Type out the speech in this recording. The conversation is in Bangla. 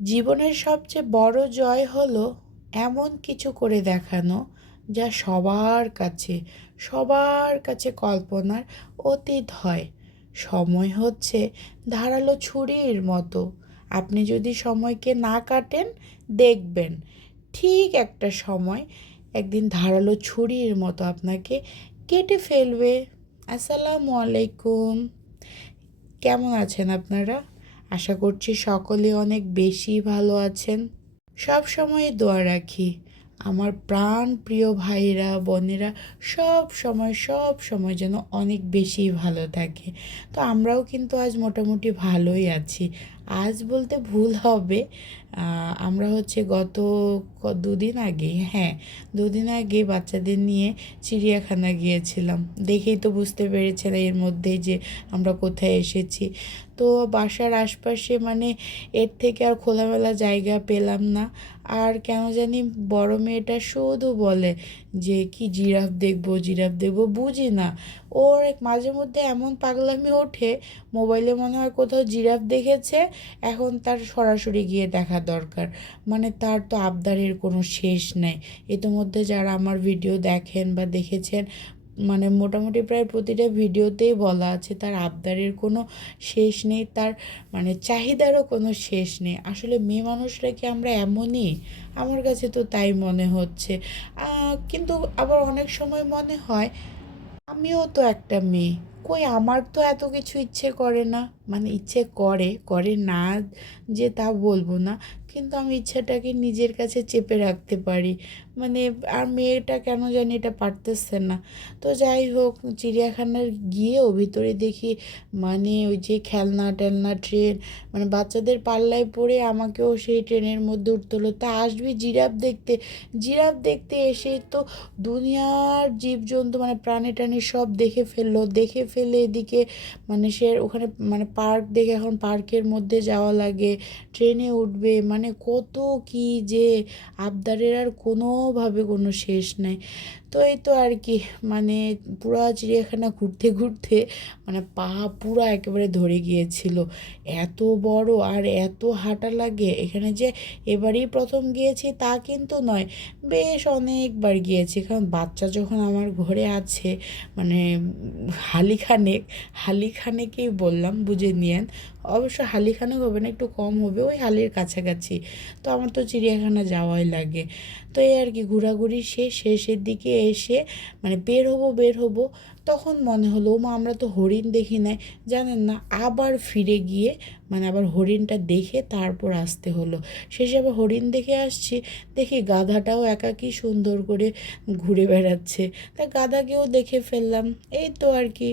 জীবনের সবচেয়ে বড় জয় হলো এমন কিছু করে দেখানো যা সবার কাছে কল্পনার অতীত হয়। সময় হচ্ছে ধারালো ছুরির মতো। আপনি যদি সময়কে না কাটেন, দেখবেন ঠিক একটা সময় একদিন ধারালো ছুরির মতো আপনাকে কেটে ফেলবে। আসসালামু আলাইকুম। কেমন আছেন আপনারা? আশা করছি সকলে অনেক বেশি ভালো আছেন। সব সময় দোয়া রাখি আমার প্রাণ প্রিয় ভাইরা বোনেরা সব সময় যেন অনেক বেশি ভালো থাকে। তো আমরাও কিন্তু আজ মোটামুটি ভালোই আছি। আজ বলতে ভুল হবে, আমরা হচ্ছে গত দুদিন আগে, হ্যাঁ, দুদিন আগে বাচ্চাদের নিয়ে চিড়িয়াখানা গিয়েছিলাম। দেখেই তো বুঝতে পেরেছেন এর মধ্যেই যে আমরা কোথায় এসেছি। তো বাসার আশপাশে মানে এর থেকে আর খোলামেলা জায়গা পেলাম না। আর কেন জানি বড় মেয়েটা শুধু বলে যে কি জিরাফ দেখবো, বুঝি না। ওর মাঝে মধ্যে এমন পাগলামি ওঠে, মোবাইলে মনে হয় কোথাও জিরাফ দেখেছে, এখন তার সরাসরি গিয়ে দেখা দরকার। মানে তার তো আবদারের কোনো শেষ নেই। ইতিমধ্যে যারা আমার ভিডিও দেখেন বা দেখেছেন, মানে মোটামুটি প্রায় প্রতিটা ভিডিওতেই বলা আছে তার আবদারের কোনো শেষ নেই, তার মানে চাহিদারও কোনো শেষ নেই। আসলে মেয়ে মানুষরা কি আমরা এমনই? আমার কাছে তো তাই মনে হচ্ছে। কিন্তু আবার অনেক সময় মনে হয় আমিও তো একটা মেয়ে, কই আমার তো এত কিছু ইচ্ছে করে না। মানে ইচ্ছে করে না যে তা বলবো না, কিন্তু আমি ইচ্ছাটাকে নিজের কাছে চেপে রাখতে পারি। মানে আর মেয়েটা কেন জানি এটা পারতেছে না। তো যাই হোক, চিড়িয়াখানার গিয়েও ভিতরে দেখি মানে ওই যে খেলনা টেলনা ট্রেন, মানে বাচ্চাদের পাল্লায় পড়ে আমাকেও সেই ট্রেনের মধ্যে উঠতে হলো। তা আসবি জিরাফ দেখতে এসে তো দুনিয়ার জীবজন্তু মানে প্রাণী টাণী সব দেখে ফেললো। দেখে ফেলে এদিকে মানে সে ওখানে মানে পার্ক দেখে এখন পার্কের মধ্যে যাওয়া লাগে, ট্রেনে উঠবে, মানে কত কি যে আবদারের আর কোনোভাবে কোনো শেষ নাই। তো এই তো আর কি, মানে পুরা চিড়িয়াখানা ঘুরতে ঘুরতে মানে পা পুরা একেবারে ধরে গিয়েছিল। এত বড় আর এত হাঁটা লাগে এখানে, যে এবারেই প্রথম গিয়েছি তা কিন্তু নয়, বেশ অনেকবার গিয়েছি। কারণ বাচ্চা যখন আমার ঘরে আছে, মানে হালিখানেকেই বললাম, বুঝে নিয়েন। অবশ্য হালিখানেক হবে না, একটু কম হবে, ওই হালির কাছাকাছি। তো আমার তো চিড়িয়াখানা যাওয়াই লাগে। তো এই আর কি, ঘোরাঘুরি শেষের দিকে এসে মানে বের হবো, তখন মনে হলো ওমা আমরা তো হরিণ দেখি নাই। জানেন না, আবার ফিরে গিয়ে মানে আবার হরিণটা দেখে তারপর আসতে হলো। শেষে আবার হরিণ দেখে আসছি, দেখি গাধাটাও একাকী সুন্দর করে ঘুরে বেড়াচ্ছে। তা গাধাকেও দেখে ফেললাম। এই তো আর কি।